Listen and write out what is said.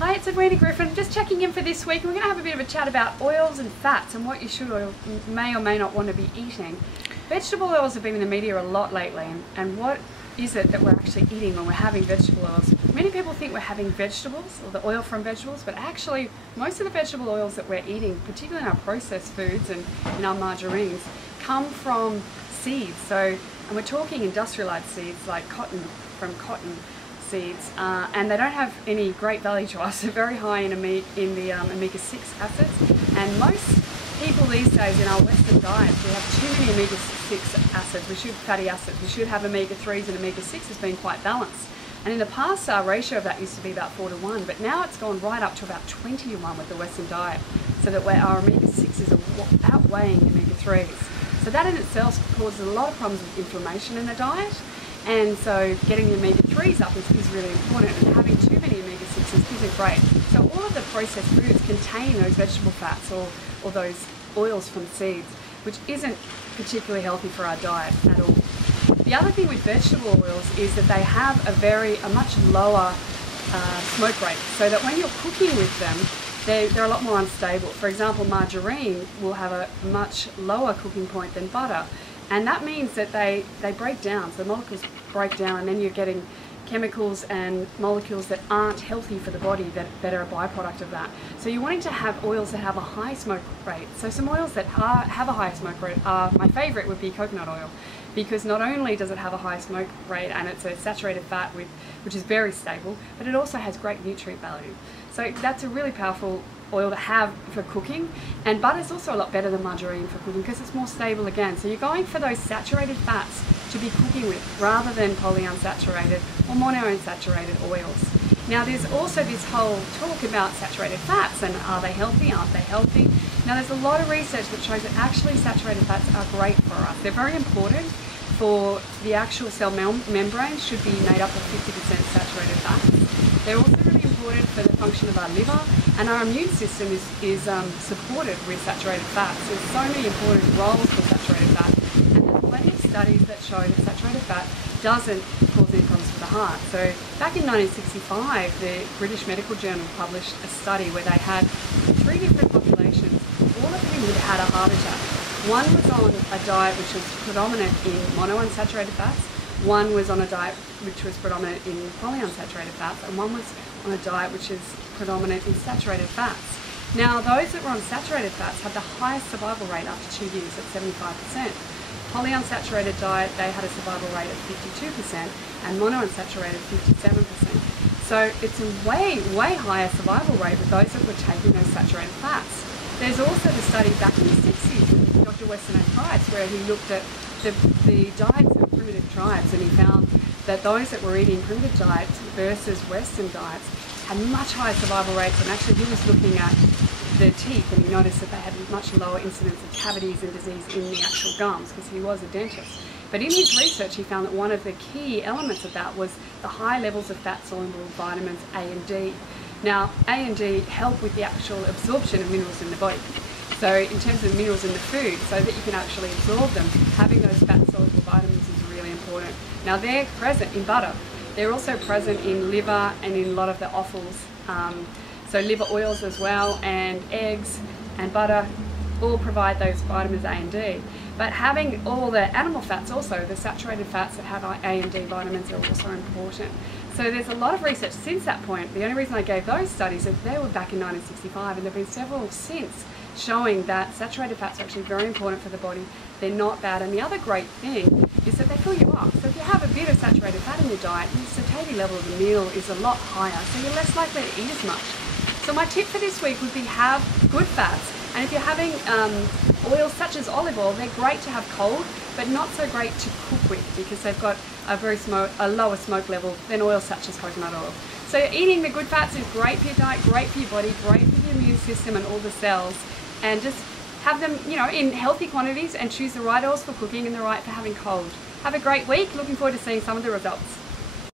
Hi, it's Edwina Griffin, just checking in for this week. We're going to have a bit of a chat about oils and fats and what you should or may not want to be eating. Vegetable oils have been in the media a lot lately, and what is it that we're actually eating when we're having vegetable oils? Many people think we're having vegetables or the oil from vegetables, but actually most of the vegetable oils that we're eating, particularly in our processed foods and in our margarines, come from seeds. And we're talking industrialized seeds like cotton, from seeds, and they don't have any great value to us. They're very high in the omega-6 acids, and most people these days in our Western diets, we have too many omega-6 acids. Fatty acids. We should have omega-3s, and omega-6 has been quite balanced. And in the past, our ratio of that used to be about 4:1, but now it's gone right up to about 20:1 with the Western diet, so that our omega-6s are outweighing omega-3s. So that in itself causes a lot of problems with inflammation in the diet. And so getting the omega-3s up is really important, and having too many omega-6s isn't great. So all of the processed foods contain those vegetable fats or those oils from seeds, which isn't particularly healthy for our diet at all. The other thing with vegetable oils is that they have a much lower smoke rate, so that when you're cooking with them, they're a lot more unstable. For example, margarine will have a much lower cooking point than butter. And that means that they break down, so the molecules break down, and then you're getting chemicals and molecules that aren't healthy for the body that are a byproduct of that. So you're wanting to have oils that have a high smoke rate. So some oils that have a high smoke rate my favourite would be coconut oil, because not only does it have a high smoke rate and it's a saturated fat which is very stable, but it also has great nutrient value. So that's a really powerful oil to have for cooking. And butter is also a lot better than margarine for cooking because it's more stable again. So you're going for those saturated fats to be cooking with rather than polyunsaturated or monounsaturated oils. Now there's also this whole talk about saturated fats and are they healthy, aren't they healthy? Now there's a lot of research that shows that actually saturated fats are great for us. They're very important for the actual cell membrane, should be made up of 50% saturated fats. They're also really important for the function of our liver, and our immune system is supported with saturated fats. There's so many important roles for saturated fat, and there's plenty of studies that show that saturated fat doesn't cause any problems for the heart. So back in 1965, the British Medical Journal published a study where they had 3 different populations, all of whom had had a heart attack. One was on a diet which was predominant in monounsaturated fats, one was on a diet which was predominant in polyunsaturated fats, and one was on a diet which is predominant in saturated fats. Now those that were on saturated fats had the highest survival rate after 2 years at 75%. Polyunsaturated diet, they had a survival rate of 52%, and monounsaturated 57%. So it's a way higher survival rate with those that were taking those saturated fats. There's also the study back in the 60s with Dr. Weston A. Price, where he looked at the diets of primitive tribes, and he found that those that were eating primitive diets versus Western diets had much higher survival rates. And actually he was looking at their teeth, and he noticed that they had much lower incidence of cavities and disease in the actual gums, because he was a dentist. But in his research he found that one of the key elements of that was the high levels of fat-soluble vitamins A and D. Now A and D help with the actual absorption of minerals in the body. So in terms of minerals in the food, so that you can actually absorb them, having those fat-soluble vitamins is really important. Now they're present in butter. They're also present in liver and in a lot of the offals. So liver oils as well, and eggs and butter all provide those vitamins A and D. But having all the animal fats also, the saturated fats that have A and D vitamins, are also important. So there's a lot of research since that point. The only reason I gave those studies is they were back in 1965, and there have been several since showing that saturated fats are actually very important for the body. They're not bad. And the other great thing is that they fill you up. So if you have a bit of saturated fat in your diet, the satiety level of the meal is a lot higher, so you're less likely to eat as much. So my tip for this week would be have good fats. And if you're having oils such as olive oil, they're great to have cold, but not so great to cook with, because they've got a lower smoke level than oils such as coconut oil. So eating the good fats is great for your diet, great for your body, great for your immune system and all the cells. And just have them, in healthy quantities, and choose the right oils for cooking and the right for having cold. Have a great week. Looking forward to seeing some of the results.